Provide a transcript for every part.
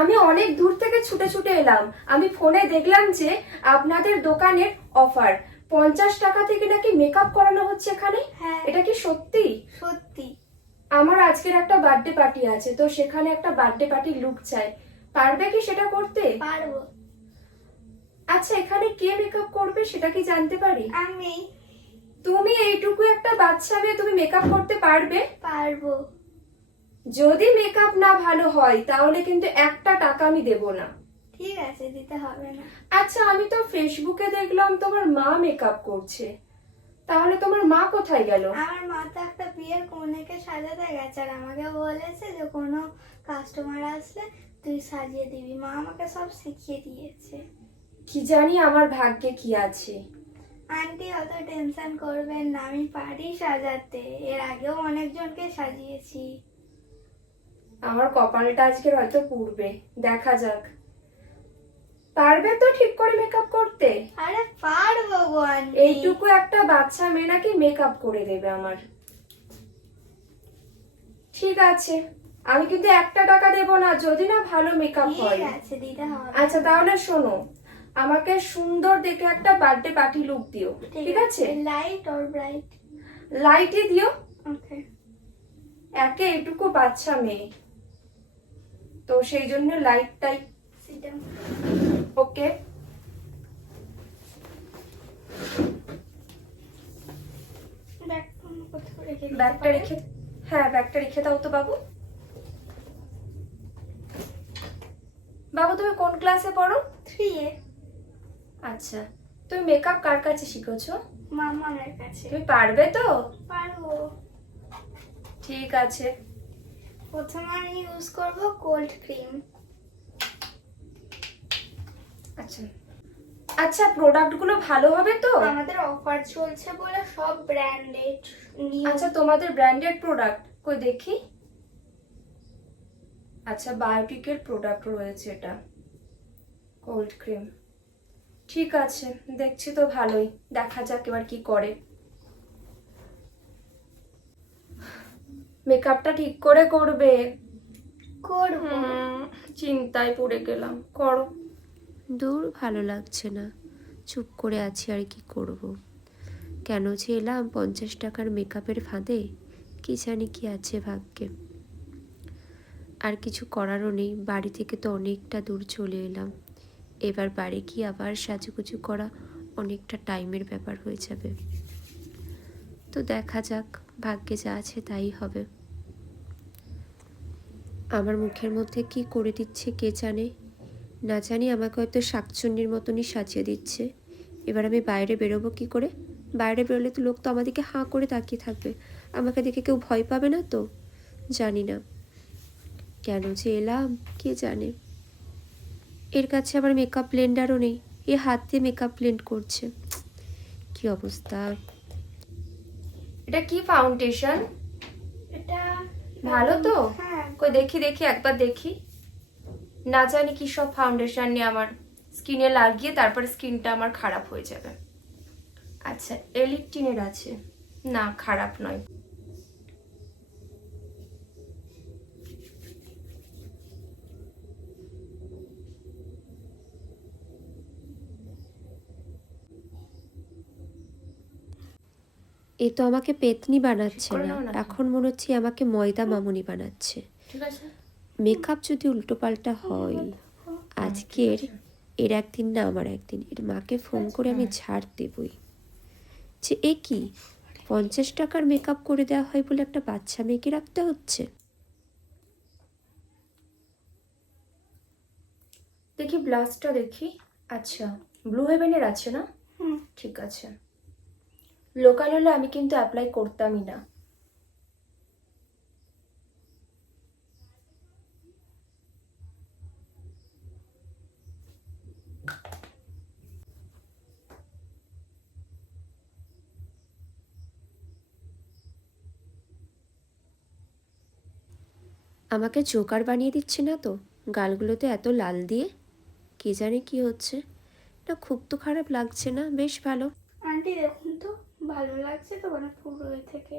আমি অনেক দূর থেকে ছুটে ছুটে এলাম। আমি ফোনে দেখলাম যে আপনাদের দোকানের অফার 50 টাকা থেকে নাকি মেকআপ করানো হচ্ছে এখানে। হ্যাঁ। এটা কি সত্যি? সত্যি। আমার আজকের একটা বার্থডে পার্টি আছে, তো সেখানে একটা বার্থডে পার্টির লুক চাই। পারবে কি সেটা করতে? পারবো। আচ্ছা, এখানে কে মেকআপ করবে সেটা কি জানতে পারি? আমি। তুমি এইটুকু একটা বাচ্চা মেয়ে, তুমি মেকআপ করতে পারবে? পারবো। যদি মেকআপ না ভালো হয় তাহলে কিন্তু 1 টাকা আমি দেব না। ঠিক আছে, দিতে হবে না। আচ্ছা, আমি তো ফেসবুকে দেখলাম তোমার মা মেকআপ করছে, তাহলে তোমার মা কোথায় গেল? আমার মা তো একটা বিয়ের কনেকে সাজাতে গেছে, আর আমাকে বলেছে যে কোনো কাস্টমার আসলে তুই সাজিয়ে দিবি। মা আমাকে সব শিখিয়ে দিয়েছে। কি জানি আমার ভাগ্যে কি আছে। আন্টি অত টেনশন করবেন না, আমি পারি সাজাতে। এর আগেও অনেকজনকে সাজিয়েছি। আমার কপালটা আজকে হয়তো পুড়বে, দেখা যাক। পারবে তো ঠিক করে মেকআপ করতে? আরে পারবো গো আন্টি। এইটুকু একটা বাচ্চা মেয়ে নাকি মেকআপ করে দেবে আমার? ঠিক আছে, আমি কিন্তু 1 টাকা দেব না যদি না ভালো মেকআপ হয়। ঠিক আছে, দিতে হবে। আচ্ছা তাহলে শোনো, আমাকে সুন্দর দেখে একটা বার্থডে পার্টি লুক দিও, ঠিক আছে? Light or bright? লাইটই দিও। ওকে। একে এইটুকু বাচ্চা মেয়ে, তো সেই জন্য লাইটটাই। ওকে। ব্যাগটা রেখে, হ্যাঁ ব্যাগটা রেখে দাও তো বাবু। বাবু তুমি কোন ক্লাসে পড়ো? 3 এ। আচ্ছা, তুমি মেকআপ কার কাছে শিখেছো? মামার কাছে। তুমি পারবে তো? পারবো। ঠিক আছে। প্রথমে আমি ইউজ করব কোল্ড ক্রিম। আচ্ছা আচ্ছা, প্রোডাক্ট গুলো ভালো হবে তো? আমাদের অফার চলছে বলে সব ব্র্যান্ডেড। আচ্ছা, তোমাদের ব্র্যান্ডেড প্রোডাক্ট কই দেখি। আচ্ছা, বায়োটিকের প্রোডাক্ট রয়েছে, এটা কোল্ড ক্রিম। ঠিক আছে, দেখছি তো ভালোই, দেখা যাক এবার কি করে। মেকআপটা ঠিক করে করবে। করব। চিন্তায় পড়ে গেলাম, করো। দূর, ভালো লাগছে না, চুপ করে আছি, আর কি করব। কেন যে এলাম 50 টাকার মেকআপের ফাঁদে, কি জানি কি আছে ভাগ্যে। আর কিছু করারও নেই, বাড়ি থেকে তো অনেকটা দূর চলে এলাম। এবার বাড়ি গিয়ে আবার সাজুগুজু করা অনেকটা টাইমের ব্যাপার হয়ে যাবে। তো দেখা যাক, ভাগ্যে যা আছে তাই হবে। আমার মুখের মধ্যে কি করে দিচ্ছে কে জানে, না জানি আমাকে হয়তো শাকচুন্নির মতনই সাজিয়ে দিচ্ছে। এবার আমি বাইরে বেরোবো কি করে? বাইরে বেরোলে তো লোক তো আমাদেরকে হাঁ করে তাকিয়ে থাকবে, আমাকে দেখে কেউ ভয় পাবে না তো? জানি না কেন যে এলাম, কে জানে। এর কাছে আবার মেকআপ ব্লেন্ডারও নেই, এ হাত দিয়ে মেকআপ ব্লেন্ড করছে, কি অবস্থা। এটা কি ফাউন্ডেশন? এটা ভালো তো? হ্যাঁ। কই দেখি দেখি, একবার দেখি। না জানি কি সব ফাউন্ডেশন নিয়ে আমার স্কিনে লাগিয়ে তারপরে স্কিনটা আমার খারাপ হয়ে যাবে। আচ্ছা, এলিকটিনের আছে, না খারাপ নয়। এ তো আমাকে পেতনি বানাচ্ছে করে না, নাও না। এখন মনে হচ্ছে আমাকে ময়দা মামুনি বানাচ্ছে। ঠিক আছে। মেকআপ যদি উল্টোপাল্টা হয়, আজকের এর একদিন না আমার একদিন, এর মাকে ফোন করে আমি ঝাড় দেবই। যে এ কি, 50 টাকার মেকআপ করে দেওয়া হয় বলে একটা বাচ্চা মেয়েকে রাখতে হচ্ছে। দেখি ব্লাশটা দেখি। আচ্ছা, ব্লু হেভেনের আছে না? ঠিক আছে। লোকাল হলে আমি কিন্তু অ্যাপ্লাই করতামই না। আমাকে জোকার বানিয়ে দিচ্ছে না তো গালগুলোতে এত লাল দিয়ে? কে জানে কি হচ্ছে। না, খুব তো খারাপ লাগছে না, বেশ ভালো। আন্টি দেখুন তো, ভালো লাগছে তো মানে পুরো থেকে?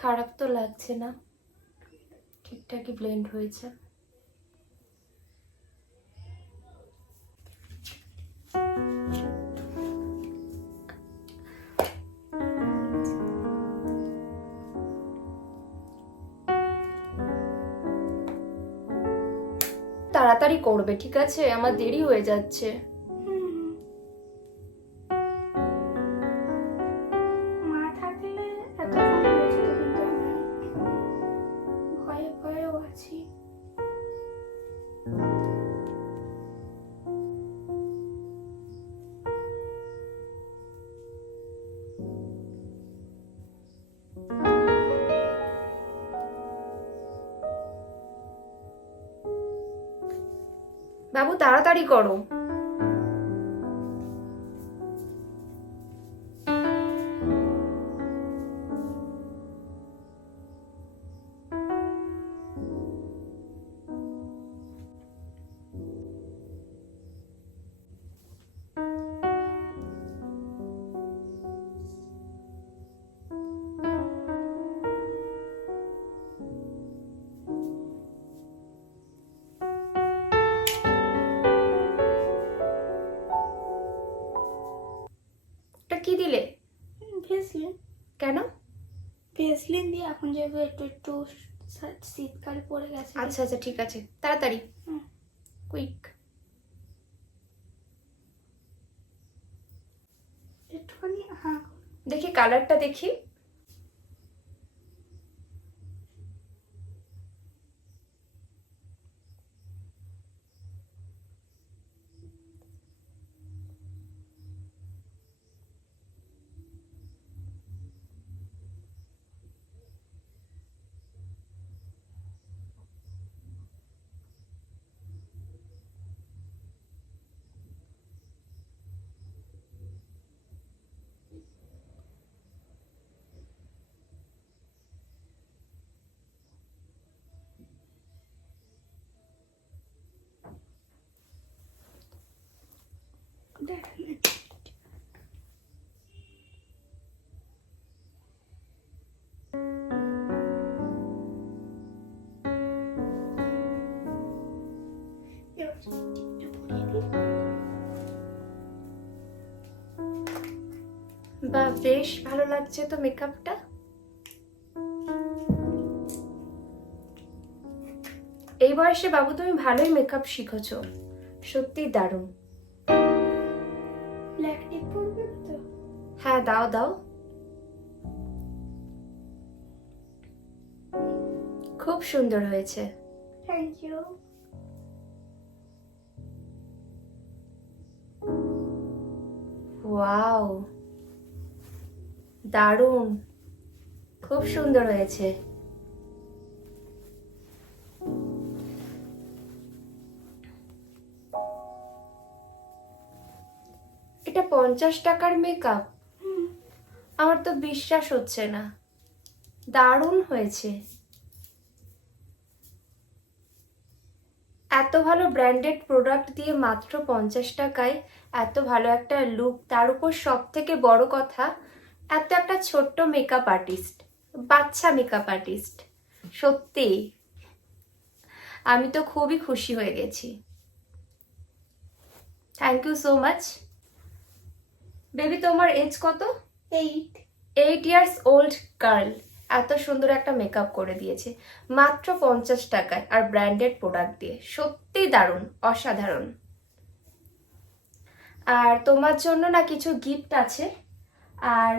খারাপ তো লাগছে না, ঠিকঠাকই ব্লেন্ড হয়েছে। তাড়াতাড়ি করবে, ঠিক আছে? আমার দেরি হয়ে যাচ্ছে। হুম। মা থাকলে এতক্ষণ হয়ে যেত, কিন্তু আমি ভয়ে ভয়েও আছি। বাবু তাড়াতাড়ি করো। এটা কি দিলে? ভেসলিন। কেন? ভেসলিন দিয়ে এখন যেহেতু একটু একটু শীতকাল পড়ে গেছে। আচ্ছা আচ্ছা, ঠিক আছে, তাড়াতাড়ি, হুম। কুইক। একটুখানি, হ্যাঁ। দেখি কালারটা দেখি। দেখেন। এবার টিপটা পরিয়ে দিই। বাহ, বেশ ভালো লাগছে তো মেকআপটা। এই বয়সে বাবু তুমি ভালোই মেকআপ শিখেছো, সত্যি দারুণ। ব্ল্যাক টিপ পরবেন তো? হ্যাঁ, দাও দাও। খুব সুন্দর হয়েছে। Thank you. ওয়াও, দারুণ, খুব সুন্দর হয়েছে। এটা 50 টাকার মেকআপ? আমার তো বিশ্বাস হচ্ছে না, দারুণ হয়েছে। এত ভালো ব্র্যান্ডেড প্রোডাক্ট দিয়ে মাত্র 50 টাকায় এত ভালো একটা লুক, তার উপর সব থেকে বড় কথা এত একটা ছোট্ট মেকআপ আর্টিস্ট, বাচ্চা মেকআপ আর্টিস্ট। সত্যি আমি তো খুবই খুশি হয়ে গেছি। Thank you so much. Baby, তোমার এজ কত? 8। 8 ইয়ার্স ওল্ড গার্ল এত সুন্দর একটা মেকআপ করে দিয়েছে মাত্র 50 টাকায়, আর ব্র্যান্ডেড প্রোডাক্ট দিয়ে। সত্যি দারুণ, অসাধারণ। আর তোমার জন্য না কিছু গিফট আছে, আর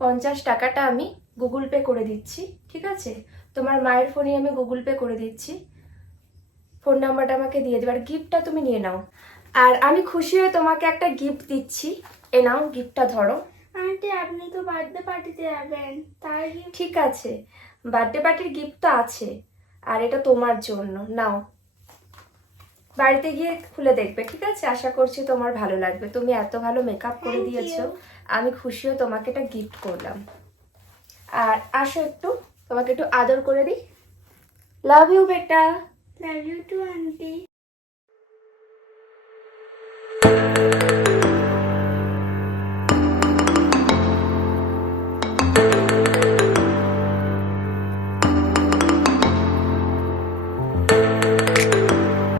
50 টাকাটা আমি গুগল পে করে দিচ্ছি, ঠিক আছে? তোমার মায়ের ফোনে আমি গুগল পে করে দিচ্ছি, ফোন নাম্বারটা আমাকে দিয়ে দেবে, আর গিফটটা তুমি নিয়ে নাও। আর আমি খুশি হয়ে তোমাকে একটা গিফট দিচ্ছি, এ নাও, গিফটটা ধরো। আন্টি, আপনি তো বার্থডে পার্টিতে যাবেন, তার গিফট? ঠিক আছে, বার্থডে পার্টির গিফট তো আছে, আর এটা তোমার জন্য, নাও। বাড়িতে গিয়ে খুলে দেখবে, ঠিক আছে? আশা করছি তোমার ভালো লাগবে, তুমি এত ভালো মেকআপ করে Thank দিয়েছো, you. আমি খুশি হয়ে তোমাকে এটা গিফট করলাম। আর আসো একটু, তোমাকে একটু আদর করে দিই। লাভ ইউ বেটা। Love you too aunty.